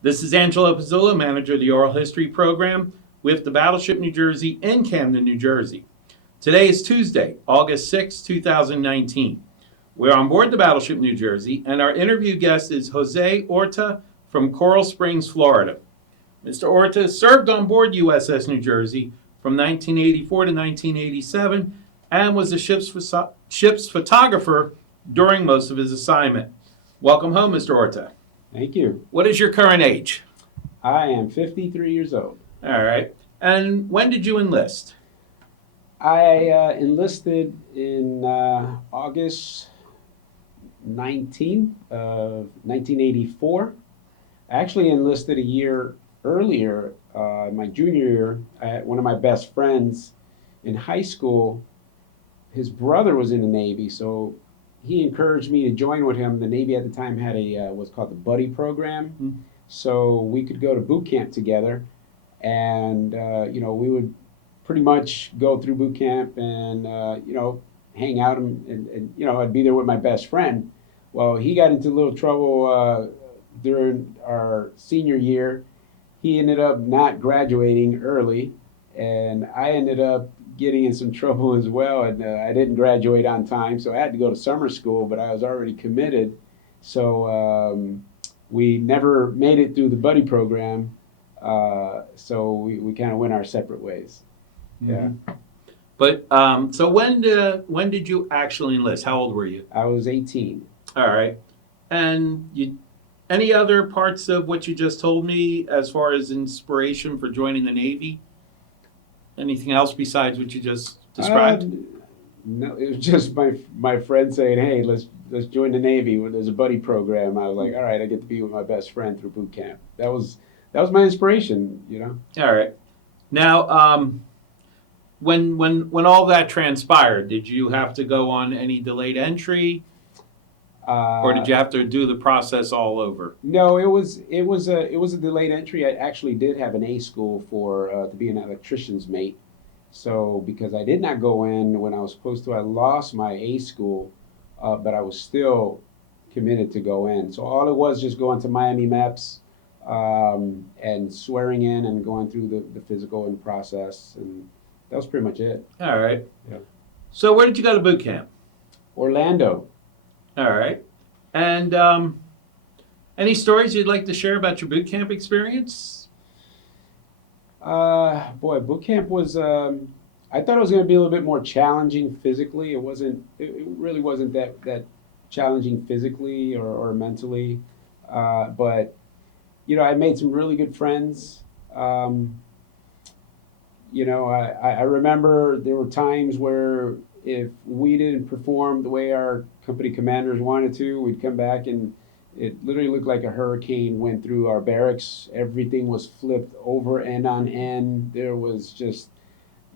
This is Angelo Pizzolo, manager of the Oral History Program with the Battleship New Jersey in Camden, New Jersey. Today is Tuesday, August 6, 2019. We're on board the Battleship New Jersey, and our interview guest is Jose Orta from Coral Springs, Florida. Mr. Orta served on board USS New Jersey from 1984 to 1987 and was a ship's photographer during most of his assignment. Welcome home, Mr. Orta. Thank you. What is your current age? I am 53 years old. All right. And when did you enlist? I enlisted in August 19 of 1984. I actually enlisted a year earlier, my junior year. I had one of my best friends in high school. His brother was in the Navy, so he encouraged me to join with him. The Navy at the time had a what's called the buddy program, so we could go to boot camp together, and we would pretty much go through boot camp and hang out and I'd be there with my best friend. Well, he got into a little trouble during our senior year. He ended up not graduating early, and I ended up getting in some trouble as well, and I didn't graduate on time, so I had to go to summer school, but I was already committed, so we never made it through the buddy program, so we kind of went our separate ways. Yeah. But so when did you actually enlist? How old were you? I was 18. All right. And any other parts of what you just told me as far as inspiration for joining the Navy? Anything else besides what you just described? No, it was just my friend saying, "Hey, let's join the Navy. There's a buddy program." I was like, "All right, I get to be with my best friend through boot camp." That was my inspiration, All right. Now, when all that transpired, did you have to go on any delayed entry, or did you have to do the process all over? No, it was a delayed entry. I actually did have an A school for to be an electrician's mate. So because I did not go in when I was supposed to, I lost my A school, but I was still committed to go in. So all it was just going to Miami MEPS and swearing in and going through the physical and process, and that was pretty much it. All right. Yeah. So where did you go to boot camp? Orlando. All right. And any stories you'd like to share about your boot camp experience? Boy, boot camp was. I thought it was going to be a little bit more challenging physically. It wasn't. It really wasn't that challenging physically or mentally. But I made some really good friends. I remember there were times where if we didn't perform the way our company commanders wanted to, we'd come back and it literally looked like a hurricane went through our barracks. Everything was flipped over end on end. There was just,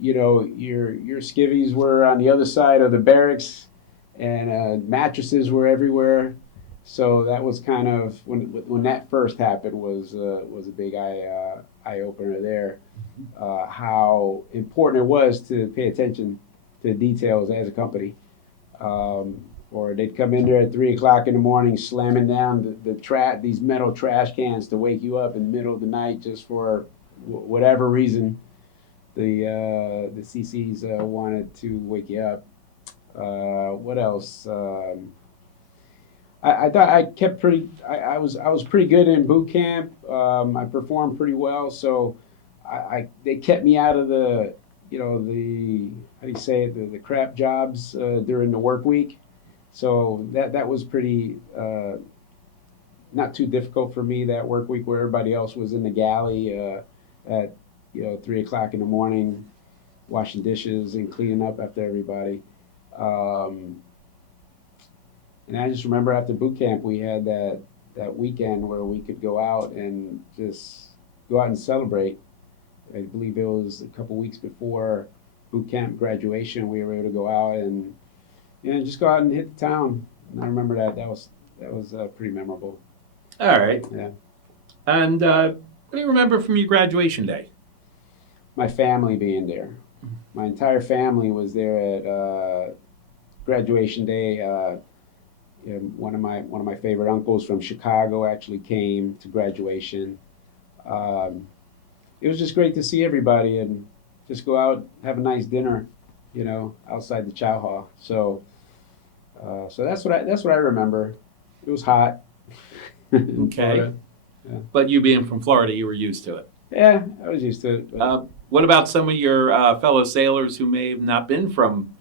your skivvies were on the other side of the barracks, and mattresses were everywhere. So that was kind of when that first happened was a big eye opener there. How important it was to pay attention to details as a company. Or they'd come in there at 3 o'clock in the morning, slamming down these metal trash cans to wake you up in the middle of the night just for whatever reason. The CCs wanted to wake you up. What else? I thought I kept pretty. I was pretty good in boot camp. I performed pretty well, so they kept me out of the how do you say it, the crap jobs during the work week. So that was pretty not too difficult for me that work week where everybody else was in the galley at 3 o'clock in the morning, washing dishes and cleaning up after everybody. And I just remember after boot camp we had that weekend where we could go out and just go out and celebrate. I believe it was a couple weeks before boot camp graduation. We were able to go out and just go out and hit the town. And I remember that was pretty memorable. All right. Yeah. And what do you remember from your graduation day? My family being there. My entire family was there at graduation day. one of my favorite uncles from Chicago actually came to graduation. Um, it was just great to see everybody and just go out, have a nice dinner, outside the chow hall. So that's what I remember. It was hot. in Okay. Florida. Yeah. But you being from Florida, you were used to it. Yeah, I was used to it. What about some of your fellow sailors who may have not been from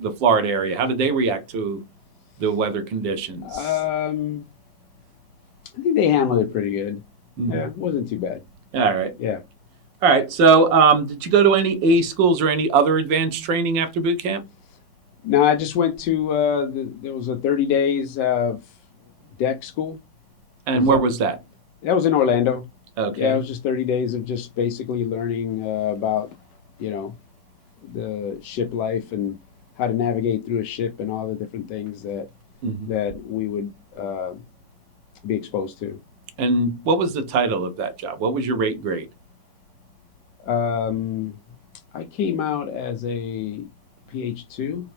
the Florida area? How did they react to the weather conditions? I think they handled it pretty good. Mhm. Yeah, it wasn't too bad. All right. Yeah. All right. So, did you go to any A schools or any other advanced training after boot camp? No, I just went to there was a 30 days of deck school. And where was that? That was in Orlando. Okay. Yeah, it was just 30 days of just basically learning about, you know, the ship life and how to navigate through a ship and all the different things that Mhm. that we would be exposed to. And what was the title of that job? What was your rate grade? I came out as a PH2,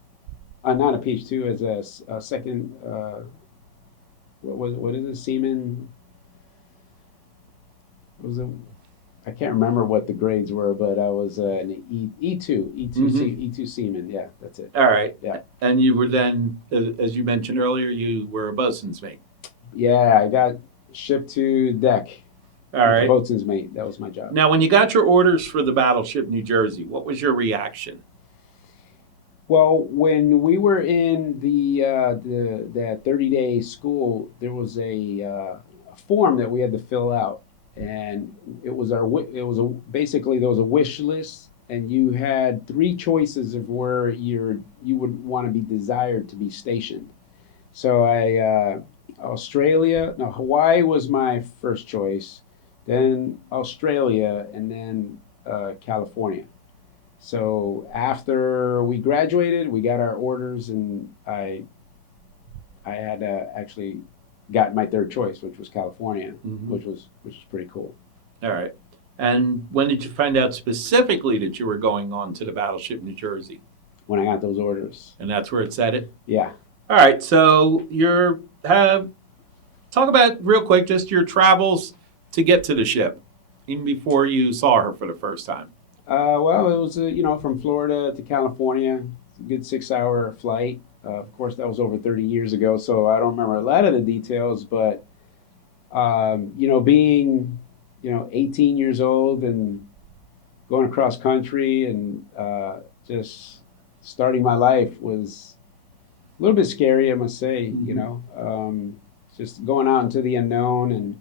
not a PH2, as a second. What is it? Seaman. Was it? I can't remember what the grades were, but I was an E2, Mhm. E2 Seaman. Yeah, that's it. All right. Yeah. And you were then, as you mentioned earlier, you were a bosun's mate. Yeah, I got shipped to deck. All with the right. boatswain's mate. That was my job. Now, when you got your orders for the Battleship New Jersey, what was your reaction? Well, when we were in that 30-day school, there was a form that we had to fill out, and basically there was a wish list, and you had three choices of where you would want to be desired to be stationed. So Hawaii was my first choice, then Australia, and then California. So after we graduated, we got our orders, and I had actually got my third choice, which was California, Mhm. which was pretty cool. All right. And when did you find out specifically that you were going on to the Battleship New Jersey? When I got those orders. And that's where it said it? Yeah. All right. So talk about real quick just your travels to get to the ship, even before you saw her for the first time. Well, it was from Florida to California, a good 6-hour flight. Of course, that was over 30 years ago, so I don't remember a lot of the details. But being 18 years old and going across country and just starting my life was a little bit scary, I must say. Just going out into the unknown. And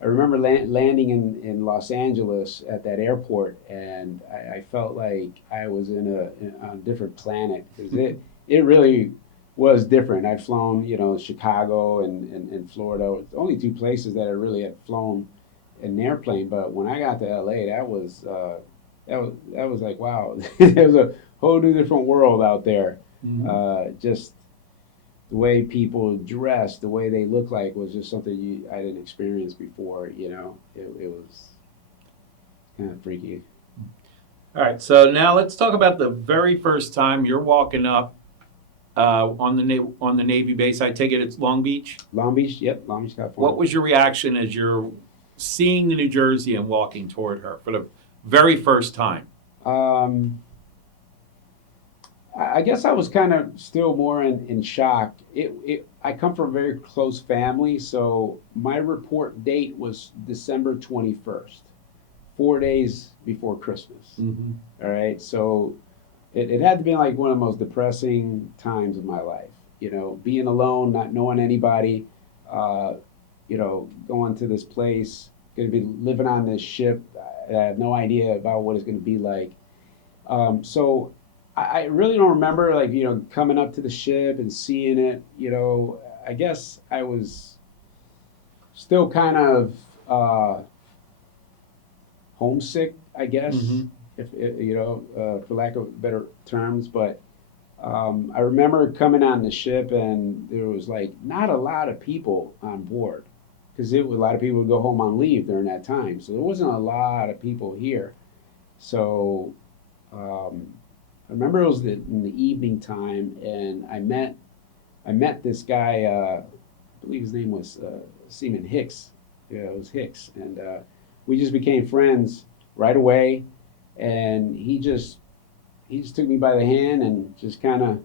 I remember landing in Los Angeles at that airport, and I felt like I was on a different planet, because it really was different. I'd flown, Chicago and Florida, only two places that I really had flown in an airplane. But when I got to LA, that was like, wow, there was a whole new different world out there. Mhm. Just the way people dress, the way they look like, was just something I didn't experience before. It was kind of freaky. All right. So now let's talk about the very first time you're walking up on the Navy base. I take it it's Long Beach. Long Beach, yep, Long Beach, California. What was your reaction as you're seeing the New Jersey and walking toward her for the very first time? I guess I was kind of still more in shock. I come from a very close family, so my report date was December 21st, 4 days before Christmas. Mm-hmm. All right, so it had to be like one of the most depressing times of my life. Being alone, not knowing anybody, going to this place, going to be living on this ship. I have no idea about what it's going to be like. So I really don't remember, like, coming up to the ship and seeing it. I guess I was still kind of homesick, I guess, Mm-hmm. if for lack of better terms. But I remember coming on the ship, and there was like not a lot of people on board, because a lot of people would go home on leave during that time, so there wasn't a lot of people here. So I remember it was in the evening time, and I met I met this guy. I believe his name was Seaman Hicks. Yeah, it was Hicks, and we just became friends right away. And he just took me by the hand and just kind of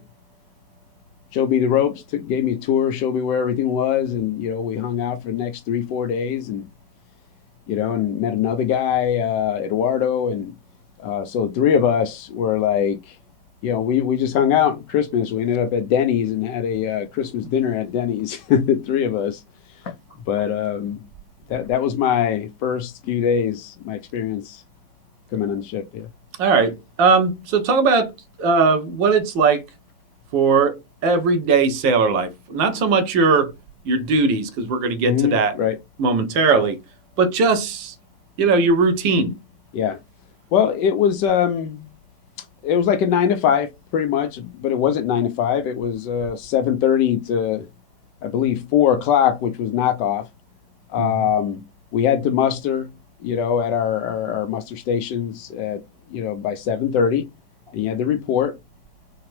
showed me the ropes, gave me a tour, showed me where everything was, and we hung out for the next 3 4 days, and and met another guy, Eduardo, and so the three of us were like, we just hung out Christmas. We ended up at Denny's and had a Christmas dinner at Denny's, the three of us. But that was my first few days, my experience coming on the ship. Yeah. All right. So talk about what it's like for everyday sailor life. Not so much your duties, because we're going to get to that Right. momentarily, but just your routine. Yeah. Well, it was like a 9 to 5 pretty much, but it wasn't 9 to 5. It was 7:30 to, I believe, 4 o'clock, which was knockoff. We had to muster, at our muster stations at by 7:30, and you had to report.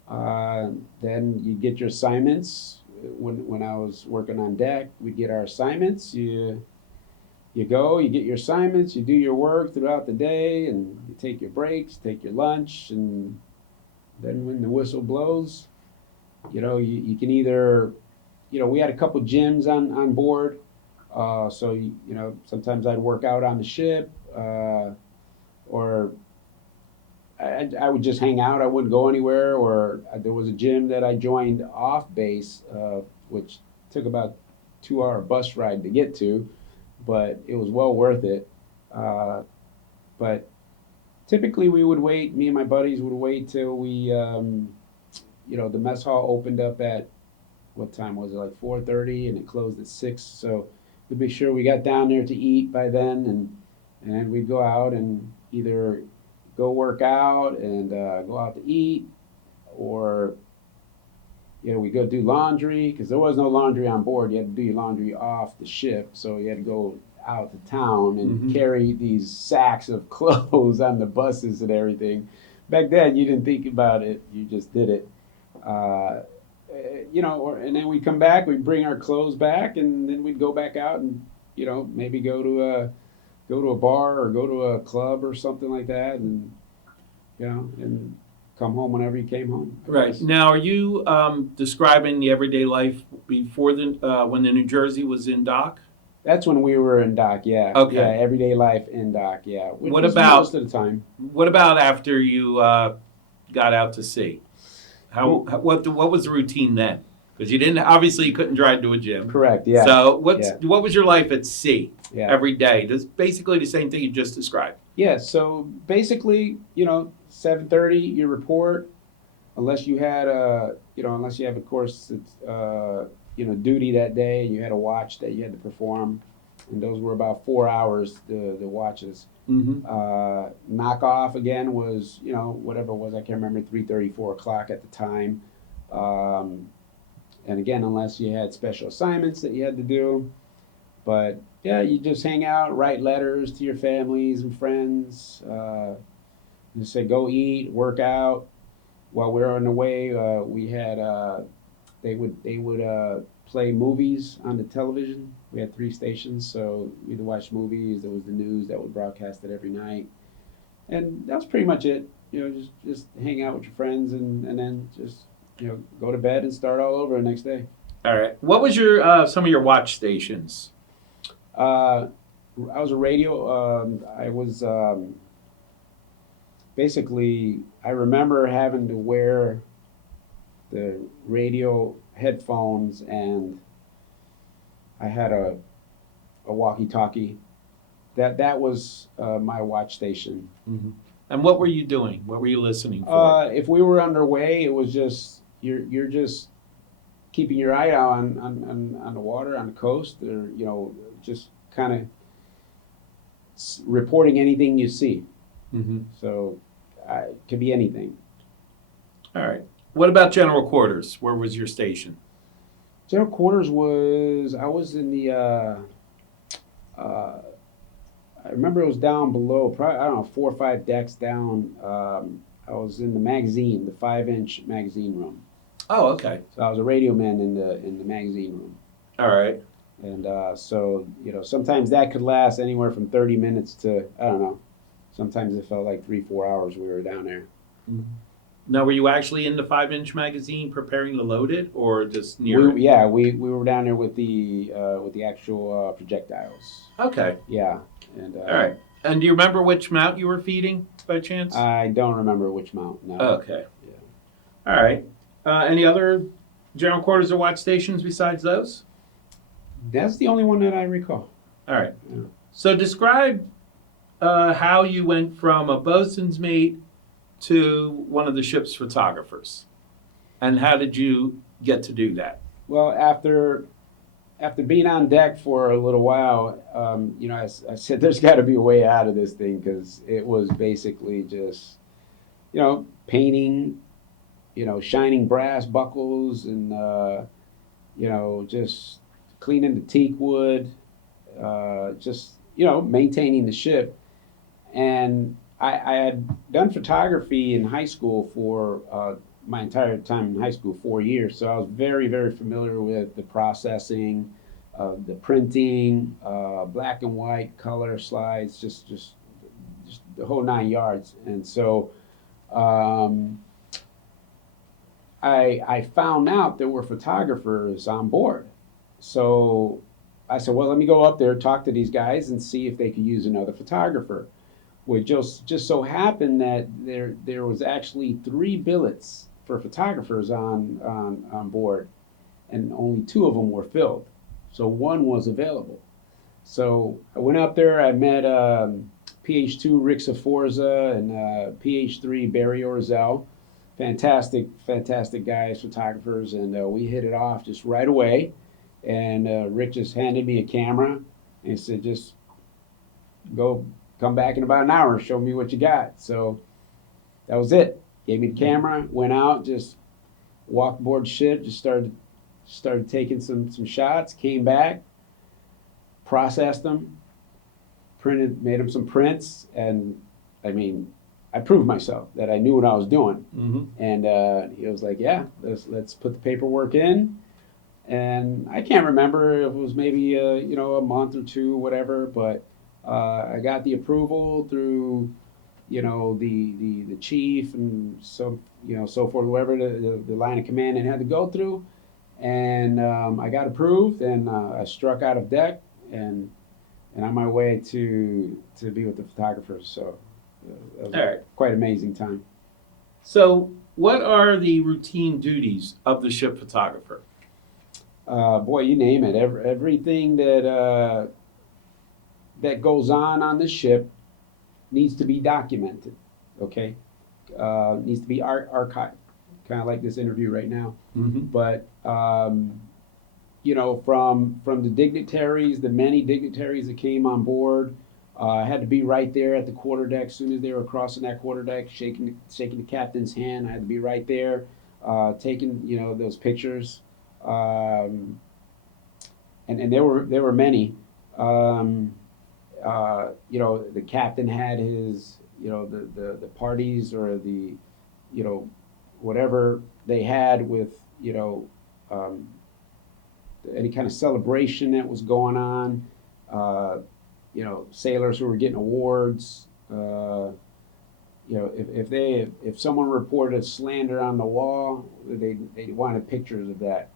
Then you get your assignments. When I was working on deck, we get our assignments. You go, you get your assignments, you do your work throughout the day, and you take your breaks, take your lunch, and then when the whistle blows, you can either, we had a couple gyms on board, so sometimes I'd work out on the ship, or I would just hang out. I wouldn't go anywhere, or there was a gym that I joined off base, which took about 2 hour bus ride to get to, but it was well worth it. But typically we would wait, me and my buddies would wait till the mess hall opened up at, what time was it, like 4:30, and it closed at 6. So we'd be sure we got down there to eat by then, and then we'd go out and either go work out and go out to eat, or we go do laundry, because there was no laundry on board. You had to do your laundry off the ship, so you had to go out to town and carry these sacks of clothes on the buses and everything. Back then, you didn't think about it; you just did it. And then we'd come back, we'd bring our clothes back, and then we'd go back out and maybe go to a bar or go to a club or something like that, and and come home whenever you came home. Right. Now, are you describing the everyday life before when the New Jersey was in dock? That's when we were in dock, yeah. Okay. Yeah, everyday life in dock, yeah. Which What was about most of the time? What about after you got out to sea? What was the routine then? Because you couldn't drive to a gym. Correct, yeah. So what was your life at sea every day? That's basically the same thing you just described. Yeah, so basically, 7:30 you report, unless you had unless you have, of course, duty that day, and you had a watch that you had to perform, and those were about 4 hours, the watches. Knock off again was, whatever it was, I can't remember, 3:30, 4 o'clock at the time. And again, unless you had special assignments that you had to do. But yeah, you just hang out, write letters to your families and friends. Just say go eat, work out. While we were on the way, we had they would play movies on the television. We had 3 stations, so we'd watch movies. There was the news that was broadcasted every night, and that was pretty much it. Just hang out with your friends, and then just go to bed and start all over the next day. All right. What was your some of your watch stations? I was a radio. I was basically. I remember having to wear the radio headphones, and I had a walkie-talkie. That was my watch station. And what were you doing? What were you listening for? If we were underway, it was just you're just keeping your eye out on the water, on the coast, or just kind of reporting anything you see. So it could be anything. All right. What about general quarters? Where was your station? General quarters I was in the I remember it was down below, probably, I don't know, 4 or 5 decks down. I was in the magazine, the 5-inch magazine room. Oh, okay. So I was a radio man in the magazine room. All right. And so, sometimes that could last anywhere from 30 minutes to, I don't know, sometimes it felt like 3, 4 hours we were down there. Now, were you actually in the 5-inch magazine preparing to load it, or just near it? Yeah, we were down there with the actual projectiles. Okay. Yeah. And All right. And do you remember which mount you were feeding by chance? I don't remember which mount, no. Okay. Yeah. All right. Any other general quarters or watch stations besides those? That's the only one that I recall. All right. Yeah. So describe how you went from a bosun's mate to one of the ship's photographers, and how did you get to do that? Well, after being on deck for a little while, I said there's got to be a way out of this thing, because it was basically just, painting, shining brass buckles, and just cleaning the teak wood, just maintaining the ship. And I had done photography in high school for my entire time in high school, 4 years. So I was very, very familiar with the processing, the printing, black and white, color slides, just the whole 9 yards. And so I found out there were photographers on board. So I said, well, let me go up there, talk to these guys, and see if they could use another photographer. Well, just so happened that there was actually 3 billets for photographers on board, and only 2 of them were filled. So 1 was available. So I went up there. I met PH2 Rick Saforza and PH3 Barry Orzel. Fantastic guys, photographers, and we hit it off just right away. And Rick just handed me a camera and said, just come back in about an hour, show me what you got. So that was it. Gave me the camera, went out, just walked aboard ship, just started taking some shots, came back, processed them, made them some prints, and I proved myself that I knew what I was doing. Mm-hmm. And he was like, yeah, let's put the paperwork in. And I can't remember if it was maybe a month or 2, whatever, but I got the approval through the chief and so forth, whoever the line of command it had to go through. And I got approved, and I struck out of deck and on my way to be with the photographers. So that was quite amazing time. So what are the routine duties of the ship photographer? Boy, you name it. Everything that goes on the ship needs to be documented. Okay, needs to be archived, kind of like this interview right now. Mm-hmm. But from the dignitaries, the many dignitaries that came on board, I had to be right there at the quarterdeck. As soon as they were crossing that quarterdeck, shaking the captain's hand, I had to be right there, taking those pictures. And there were many. The captain had his the parties, or the whatever they had with any kind of celebration that was going on. Sailors who were getting awards. If someone reported slander on the wall, they wanted pictures of that.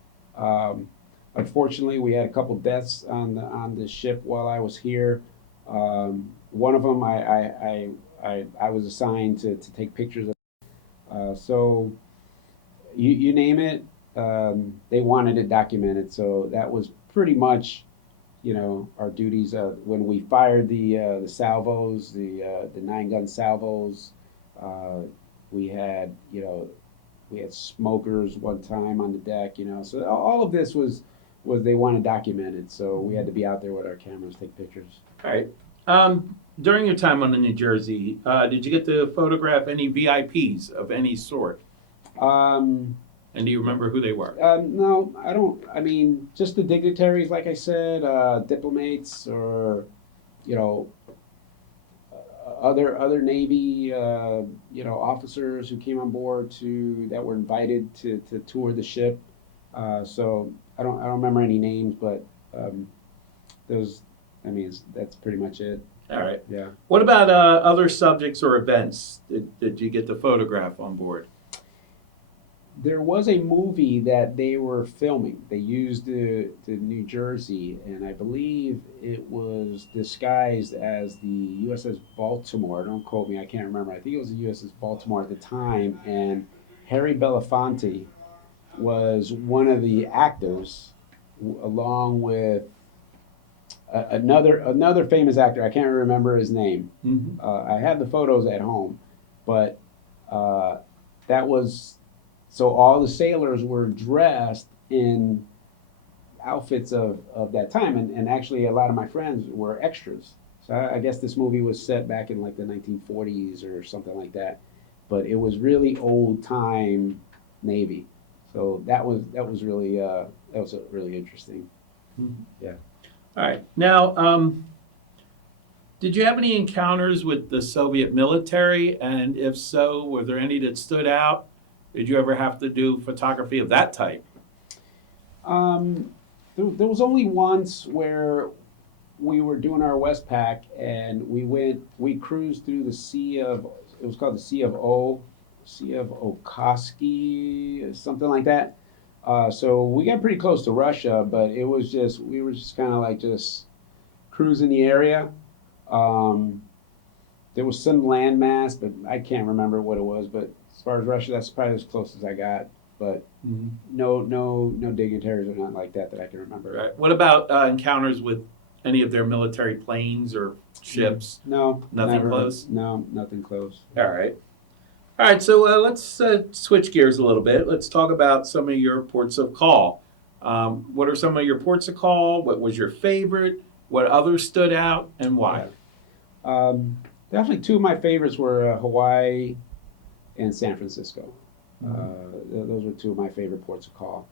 Unfortunately, we had a couple deaths on the ship while I was here. One of them, I was assigned to take pictures of. So you name it, they wanted it documented. So that was pretty much, our duties. When we fired the salvos, the 9-gun salvos, we had smokers one time on the deck. So all of this was they wanted documented. So we had to be out there with our cameras, take pictures. All right. During your time on the New Jersey, did you get to photograph any VIPs of any sort? And do you remember who they were? No, I don't. Just the dignitaries, like I said, diplomats, or other Navy officers who came on board that were invited to tour the ship. So I don't remember any names, but those I mean that's pretty much it. All right. Yeah. What about other subjects or events that you get to photograph on board? There was a movie that they were filming. They used the New Jersey, and I believe it was disguised as the USS Baltimore. Don't quote me, I can't remember. I think it was the USS Baltimore at the time, and Harry Belafonte was one of the actors, along with another famous actor. I can't remember his name. Mm-hmm. I have the photos at home, but that was so all the sailors were dressed in outfits of that time, and actually a lot of my friends were extras. So I guess this movie was set back in like the 1940s or something like that, but it was really old time Navy. So that was really really interesting. Mm-hmm. Yeah. All right. Now, did you have any encounters with the Soviet military? And if so, were there any that stood out? Did you ever have to do photography of that type? There was only once where we were doing our Westpac and we cruised through the it was called the Sea of Okoski, something like that. So we got pretty close to Russia, but we were just kind of like just cruising the area. There was some landmass, but I can't remember what it was. But as far as Russia, that's probably as close as I got. But Mm-hmm. no dignitaries or nothing like that I can remember. Right. What about encounters with any of their military planes or ships? No, Nothing never. close? No, nothing close. All right. All right, so let's switch gears a little bit. Let's talk about some of your ports of call. What are some of your ports of call? What was your favorite? What others stood out, and why? Definitely two of my favorites were Hawaii and San Francisco. Those were two of my favorite ports of call.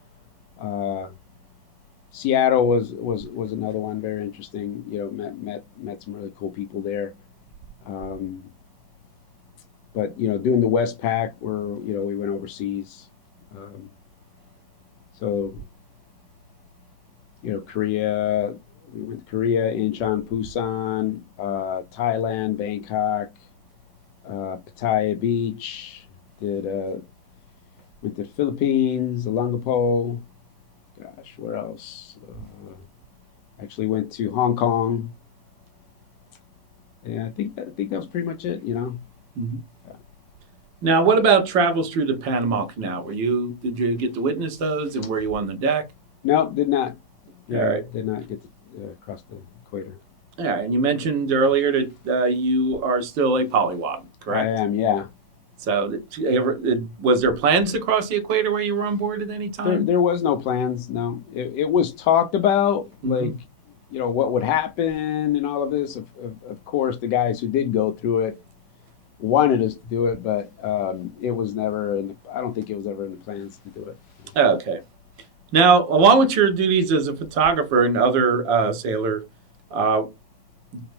Seattle was another one, very interesting. Met some really cool people there. But doing the Westpac, we went overseas. So Korea, we went to Korea, Incheon, Busan, Thailand, Bangkok, Pattaya Beach. Went to the Philippines, Olongapo. Gosh, where else? Actually went to Hong Kong. Yeah, I think that was pretty much it. Mm-hmm. Now, what about travels through the Panama Canal? Did you get to witness those, and were you on the deck? No, did not. All right. Did not get to cross the equator. All right, and you mentioned earlier that you are still a polywog, correct? I am, yeah. So, was there plans to cross the equator while you were on board at any time? There was no plans, no. It was talked about, like, what would happen and all of this. Of course, the guys who did go through it wanted us to do it, but it was never I don't think it was ever in the plans to do it. Okay. Now, along with your duties as a photographer and other sailor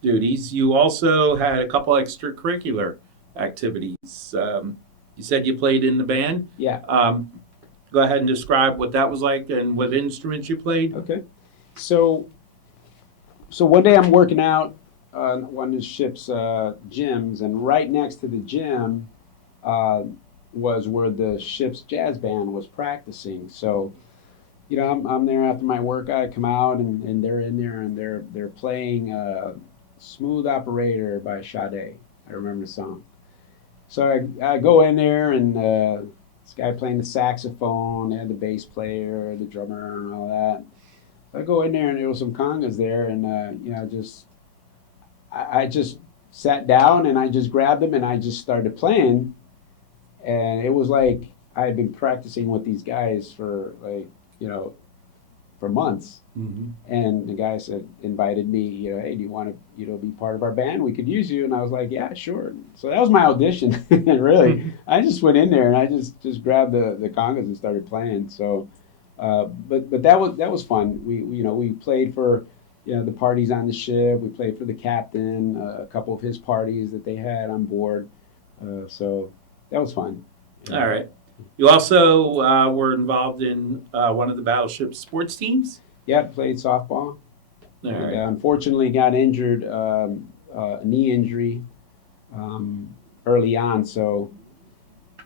duties, you also had a couple extracurricular activities. You said you played in the band. Yeah. Go ahead and describe what that was like and what instruments you played. Okay. So one day I'm working out on one of the ship's gyms, and right next to the gym was where the ship's jazz band was practicing. So, I'm there after my workout. I come out and they're in there and they're playing "Smooth Operator" by Sade. I remember the song. So I go in there and this guy playing the saxophone, and the bass player, the drummer, and all that. So I go in there and there was some congas there, and I just sat down and I just grabbed them and I just started playing, and it was like I had been practicing with these guys for for months. Mm-hmm. And the guy invited me, hey, do you want to be part of our band? We could use you. And I was like, yeah, sure. So that was my audition. Really, I just went in there and I just grabbed the congas and started playing. So, but that was fun. We played for the parties on the ship. We played for the captain, a couple of his parties that they had on board. So that was fun. All right. You also were involved in one of the battleship sports teams? Yeah, played softball. All And, right. unfortunately, got injured, a knee injury early on. So,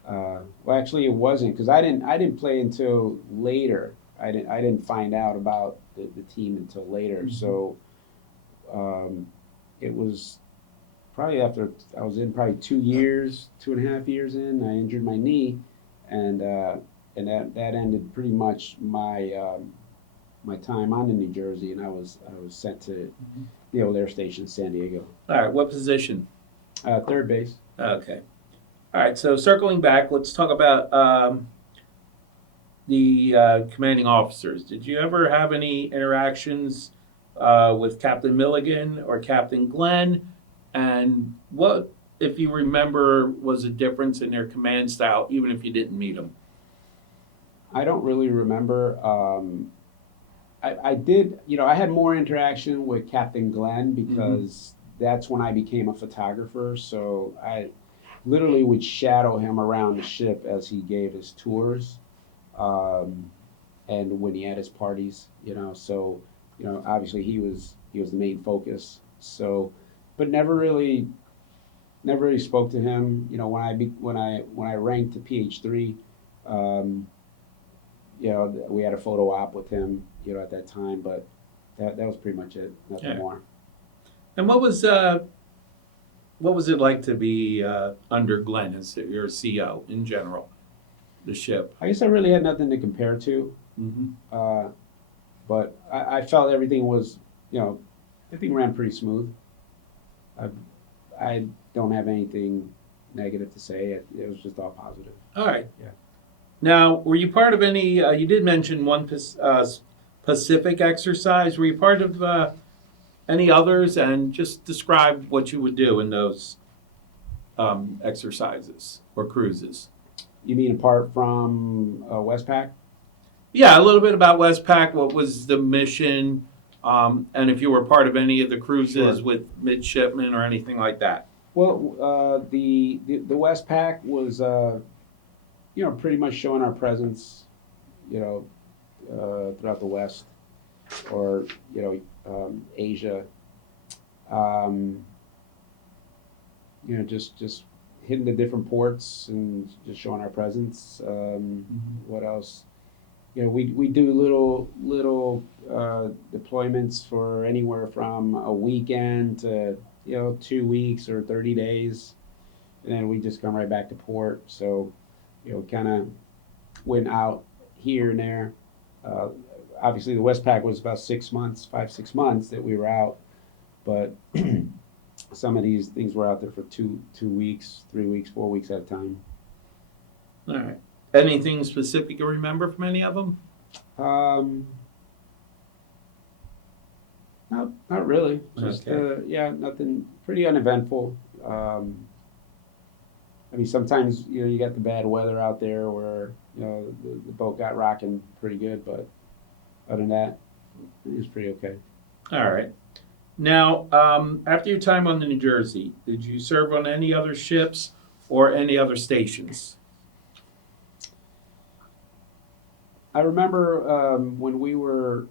well, actually, it wasn't because I didn't play until later. I didn't find out about the team until later. Mhm. So, it was probably after I was in probably 2 years, 2.5 years in. I injured my knee, and that ended pretty much my time on the New Jersey, and I was sent to Naval Air Station, San Diego, All right. What position? third base. Okay. All right. So circling back, let's talk about the commanding officers. Did you ever have any interactions with Captain Milligan or Captain Glenn? And what, if you remember, was a difference in their command style, even if you didn't meet them? I don't really remember. I did, I had more interaction with Captain Glenn because that's when I became a photographer. So I literally would shadow him around the ship as he gave his tours, and when he had his parties. So obviously he was the main focus. So, but never really spoke to him. When I ranked to PH3. We had a photo op with him, at that time, but that was pretty much it. Nothing Yeah. more. And what was it like to be under Glenn as your CO in general, the ship? I guess I really had nothing to compare to, Mm-hmm. but I felt everything was, everything ran pretty smooth. I don't have anything negative to say. It was just all positive. All right. Yeah. Now, were you part of any? You did mention one Pacific exercise. Were you part of any others? And just describe what you would do in those exercises or cruises. You mean apart from Westpac? Yeah, a little bit about Westpac. What was the mission? And if you were part of any of the cruises Sure. with midshipmen or anything like that. Well, the Westpac was, pretty much showing our presence, throughout the West, or Asia. Um, just hitting the different ports and just showing our presence. What else? We do little deployments for anywhere from a weekend to 2 weeks or 30 days, and then we just come right back to port. So kind of went out here and there. Uh, Obviously, the Westpac was about 6 months, 5-6 months that we were out, but some of these things were out there for 2 weeks, 3 weeks, 4 weeks at a time. All right. Anything specific you remember from any of them? Not really. Just Okay. nothing. Pretty uneventful. I mean, sometimes you got the bad weather out there where the boat got rocking pretty good, but other than that, it was pretty okay. All right. Now, after your time on the New Jersey, did you serve on any other ships or any other stations? I remember when we were.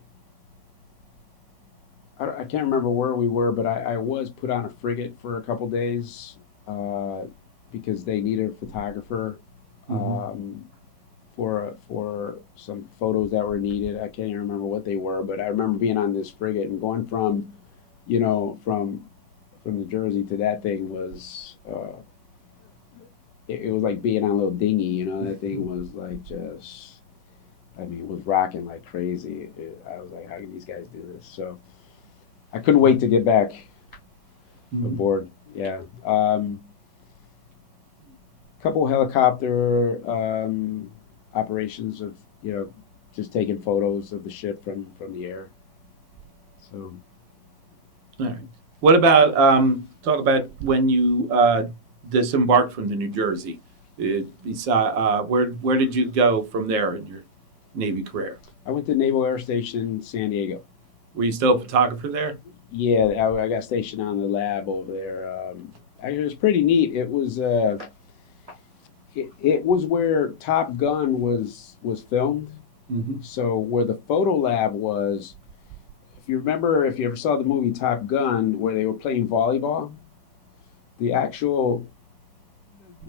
I can't remember where we were, but I was put on a frigate for a couple days because they needed a photographer for some photos that were needed. I can't even remember what they were, but I remember being on this frigate and going from New Jersey to that thing was it was like being on a little dinghy. That thing was like just. I mean, it was rocking like crazy. I was like, how can these guys do this? So I couldn't wait to get back aboard. Yeah. Couple helicopter operations of, just taking photos of the ship from the air. So. All right. What about, talk about when you disembarked from the New Jersey? Where did you go from there in your Navy career? I went to Naval Air Station, San Diego. Were you still a photographer there? Yeah, I got stationed on the lab over there. Actually, it was pretty neat. It was where Top Gun was filmed. Mm-hmm. So where the photo lab was, if you remember, if you ever saw the movie Top Gun, where they were playing volleyball, the actual,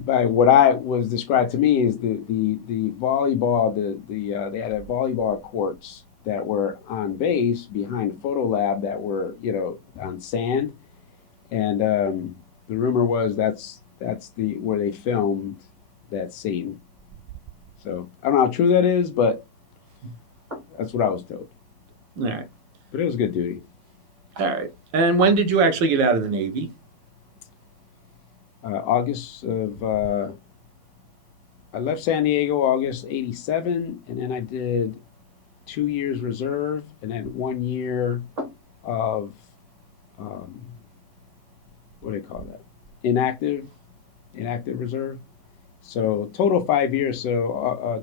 by what I was described to me, is the volleyball, they had a volleyball courts that were on base behind the photo lab that were, on sand, and the rumor was that's the where they filmed that scene. So I don't know how true that is, but that's what I was told. All right. But it was good duty. All right. And when did you actually get out of the Navy? August of I left San Diego August '87, and then I did 2 years reserve, and then 1 year of um, what do they call that? Inactive reserve. So total 5 years. So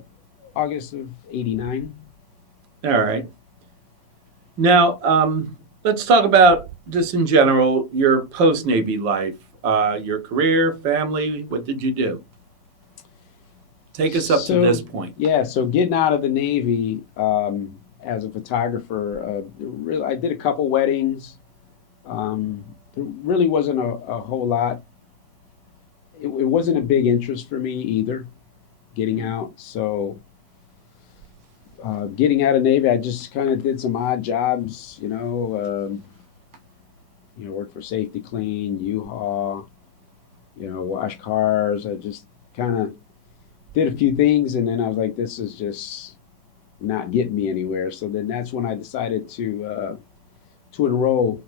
August of '89. All right. Now, let's talk about just in general your post Navy life, your career, family. What did you do? Take us up to this point. Yeah, so getting out of the Navy as a photographer, I did a couple weddings. There really wasn't a whole lot. It wasn't a big interest for me either, getting out. So getting out of Navy, I just kind of did some odd jobs, worked for Safety Clean, U-Haul, wash cars. I just kind of did a few things, and then I was like, this is just not getting me anywhere. So then that's when I decided to enroll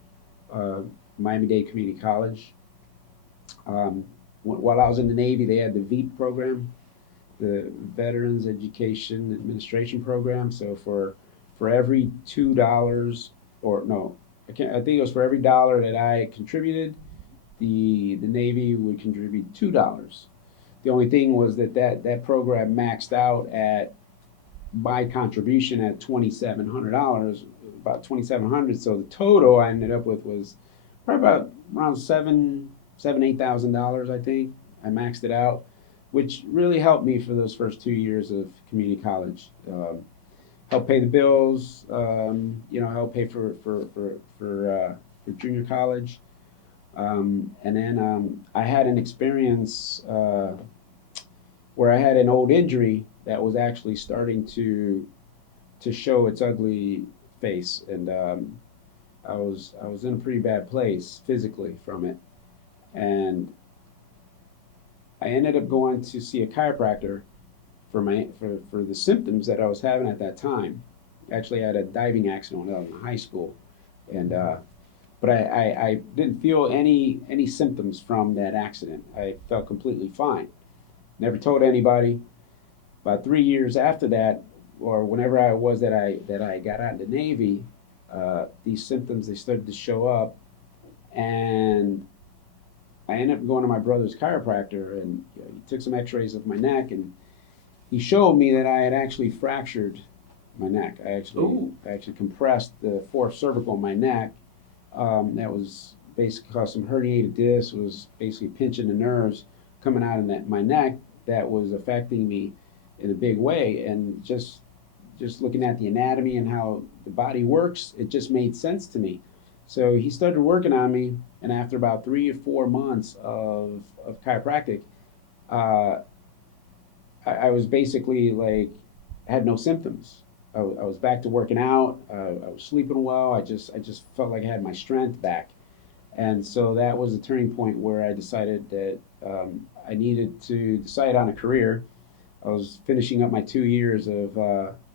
Miami-Dade Community College. While I was in the Navy, they had the VEAP program, the Veterans Education Administration Program. So for every $2, or no, I think it was for every dollar that I contributed, the Navy would contribute $2. The only thing was that program maxed out at my contribution at $2,700, about $2,700. So the total I ended up with was probably about around $8,000. I think I maxed it out, which really helped me for those first 2 years of community college. Help pay the bills, help pay for junior college. And then I had an experience where I had an old injury that was actually starting to show its ugly face, and I was in a pretty bad place physically from it, and I ended up going to see a chiropractor for the symptoms that I was having at that time. Actually, I had a diving accident when I was in high school, and but I didn't feel any symptoms from that accident. I felt completely fine. Never told anybody. About 3 years after that, or whenever I was that I got out of the Navy, these symptoms, they started to show up, and I ended up going to my brother's chiropractor, and he took some X-rays of my neck, and he showed me that I had actually fractured my neck. I actually compressed the fourth cervical in my neck. That was basically caused some herniated discs. Was basically pinching the nerves coming out of my neck that was affecting me in a big way. And just looking at the anatomy and how the body works, it just made sense to me. So he started working on me, and after about 3 or 4 months of chiropractic, I was basically like, had no symptoms. I was back to working out. I was sleeping well. I just felt like I had my strength back. And so that was a turning point where I decided that I needed to decide on a career. I was finishing up my 2 years of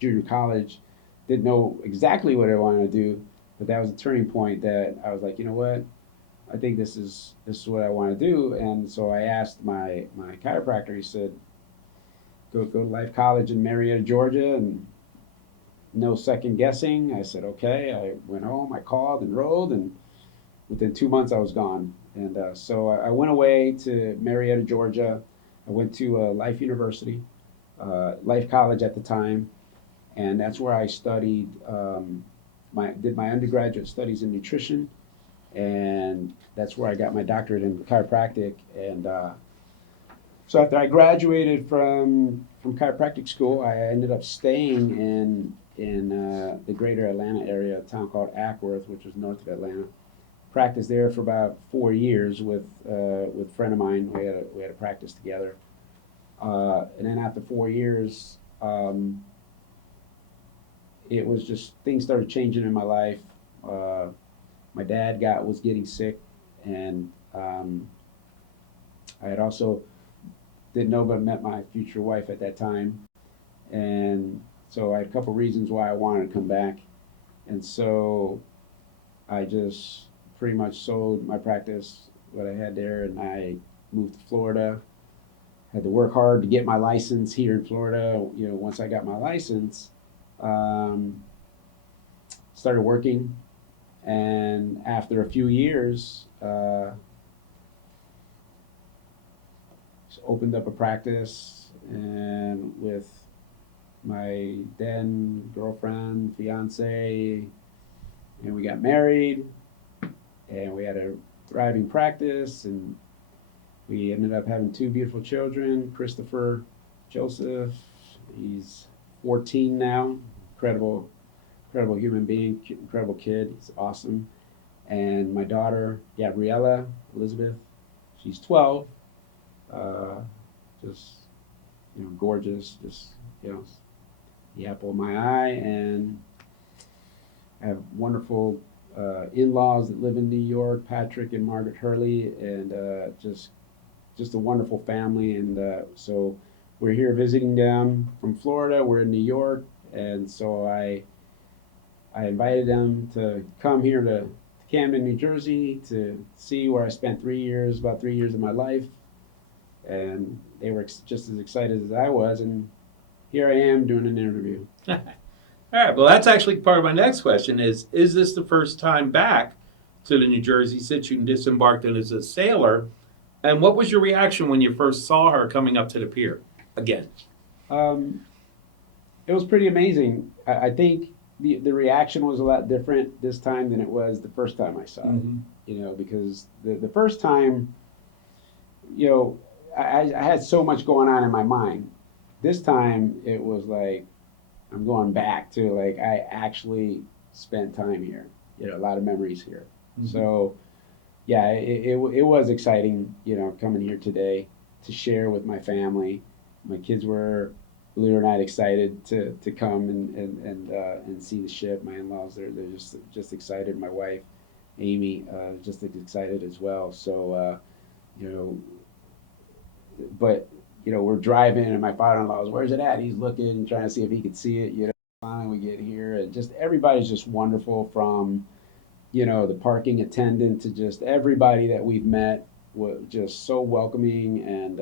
junior college. Didn't know exactly what I wanted to do, but that was a turning point that I was like, you know what? I think this is what I want to do. And so I asked my chiropractor. He said, go to Life College in Marietta, Georgia, and no second guessing. I said, okay. I went home, I called, enrolled, and within 2 months I was gone. And so I went away to Marietta, Georgia. I went to Life University, Life College at the time, and that's where I studied did my undergraduate studies in nutrition, and that's where I got my doctorate in chiropractic. And so after I graduated from chiropractic school, I ended up staying in the greater Atlanta area, a town called Ackworth, which is north of Atlanta. Practiced there for about 4 years with a friend of mine. We had a practice together. And then after 4 years, it was just things started changing in my life. My dad was getting sick, and I had also didn't know but met my future wife at that time, and so I had a couple reasons why I wanted to come back, and so I just pretty much sold my practice, what I had there, and I moved to Florida. Had to work hard to get my license here in Florida. You know, once I got my license, started working, and after a few years, opened up a practice, and with my then girlfriend, fiance, and we got married, and we had a thriving practice, and we ended up having 2 beautiful children, Christopher, Joseph. He's 14 now, incredible human being, incredible kid. He's awesome. And my daughter, Gabriella Elizabeth, she's 12. Just, gorgeous, just, the apple of my eye. And I have wonderful in-laws that live in New York, Patrick and Margaret Hurley, and just a wonderful family. And so we're here visiting them from Florida. We're in New York, and so I invited them to come here to Camden, New Jersey, to see where I spent about 3 years of my life. And they were just as excited as I was, and here I am doing an interview. All right, well, that's actually part of my next question is this the first time back to the New Jersey since you disembarked as a sailor? And what was your reaction when you first saw her coming up to the pier again? It was pretty amazing. I think the reaction was a lot different this time than it was the first time I saw it. Because the first time, I had so much going on in my mind. This time it was like I'm going back to like I actually spent time here. A lot of memories here. So yeah, it was exciting, coming here today to share with my family. My kids were, believe it or not, excited to come and see the ship. My in-laws, they're just excited. My wife, Amy, just excited as well. So but we're driving, and my father-in-law is, where's it at? He's looking, trying to see if he could see it. Finally we get here, and just everybody's just wonderful, from the parking attendant to just everybody that we've met was just so welcoming, and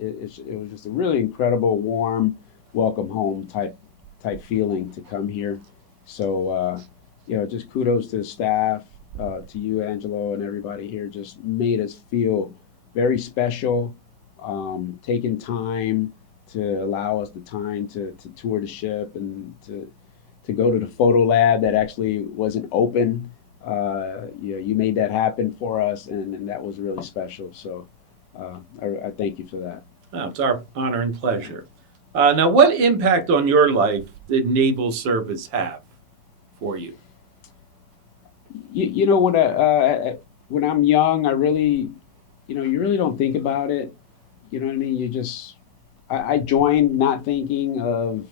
it was just a really incredible, warm, welcome home type feeling to come here. So just kudos to the staff, to you, Angelo, and everybody here. Just made us feel very special, taking time to allow us the time to tour the ship and to go to the photo lab that actually wasn't open. You made that happen for us, and that was really special. So I thank you for that. It's our honor and pleasure. Now, what impact on your life did naval service have for you? When I'm young, I really, you really don't think about it. You know what I mean? I joined not thinking of,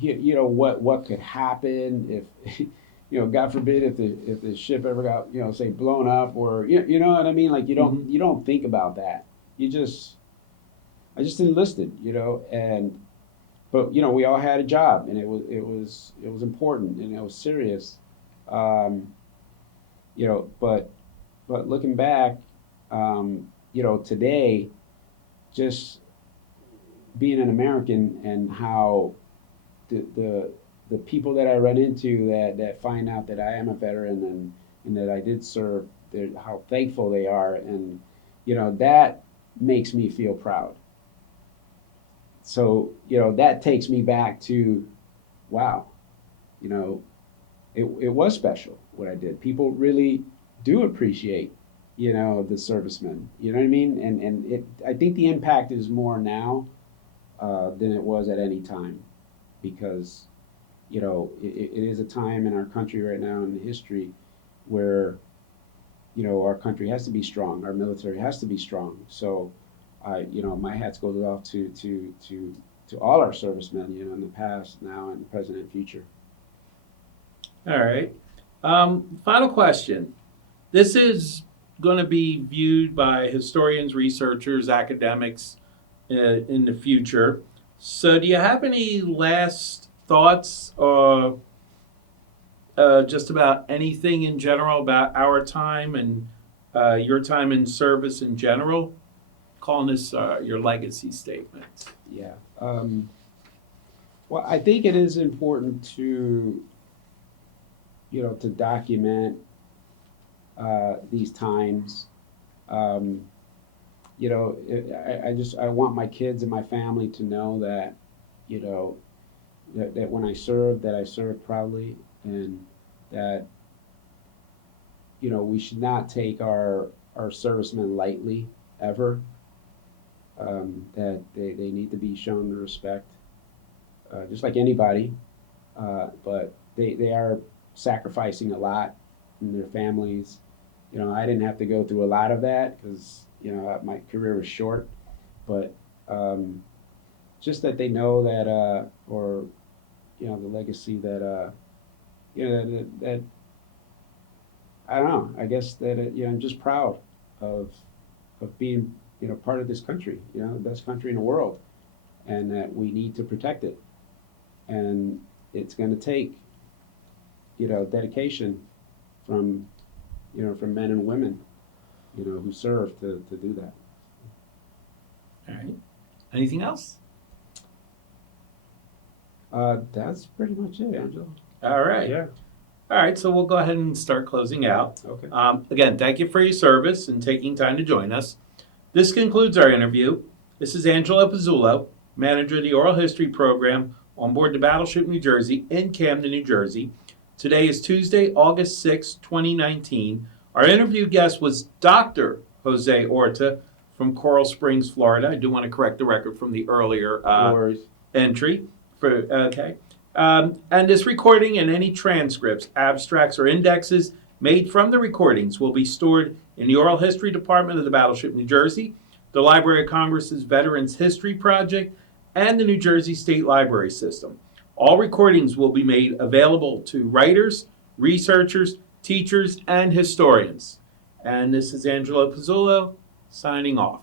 what could happen if, God forbid, if the ship ever got, say, blown up, or you know what I mean? Like you don't think about that. I just enlisted, but we all had a job, and it was important, and it was serious, but looking back, today, just being an American, and how the people that I run into that find out that I am a veteran, and that I did serve, how thankful they are, and that makes me feel proud. So that takes me back to, wow, you know, it was special what I did. People really do appreciate, the servicemen. You know what I mean? And I think the impact is more now than it was at any time, because it is a time in our country right now in history where our country has to be strong, our military has to be strong. So my hats goes off to all our servicemen, in the past, now, and present and future. All right. Final question. This is going to be viewed by historians, researchers, academics in the future. So, do you have any last thoughts just about anything in general about our time and your time in service in general? Calling this your legacy statement. Yeah. Well, I think it is important to document these times. I want my kids and my family to know that, that when I served, that I served proudly, and that, we should not take our servicemen lightly, ever. That they need to be shown the respect, just like anybody, but they are sacrificing a lot in their families. I didn't have to go through a lot of that because my career was short, but just that they know that, or the legacy that that I don't know. I guess that I'm just proud of being part of this country, the best country in the world, and that we need to protect it. And it's going to take dedication from from men and women who serve to do that. All right. Anything else? That's pretty much it, Angela. All right. Yeah. All right. So we'll go ahead and start closing out. Okay. Again, thank you for your service and taking time to join us. This concludes our interview. This is Angelo Pizzullo, manager of the Oral History Program on board the Battleship New Jersey in Camden, New Jersey. Today is Tuesday, August 6, 2019. Our interview guest was Dr. Jose Orta from Coral Springs, Florida. I do want to correct the record from the earlier entry. And this recording and any transcripts, abstracts, or indexes made from the recordings will be stored in the Oral History Department of the Battleship New Jersey, the Library of Congress's Veterans History Project, and the New Jersey State Library System. All recordings will be made available to writers, researchers, teachers, and historians. And this is Angelo Pizzullo signing off.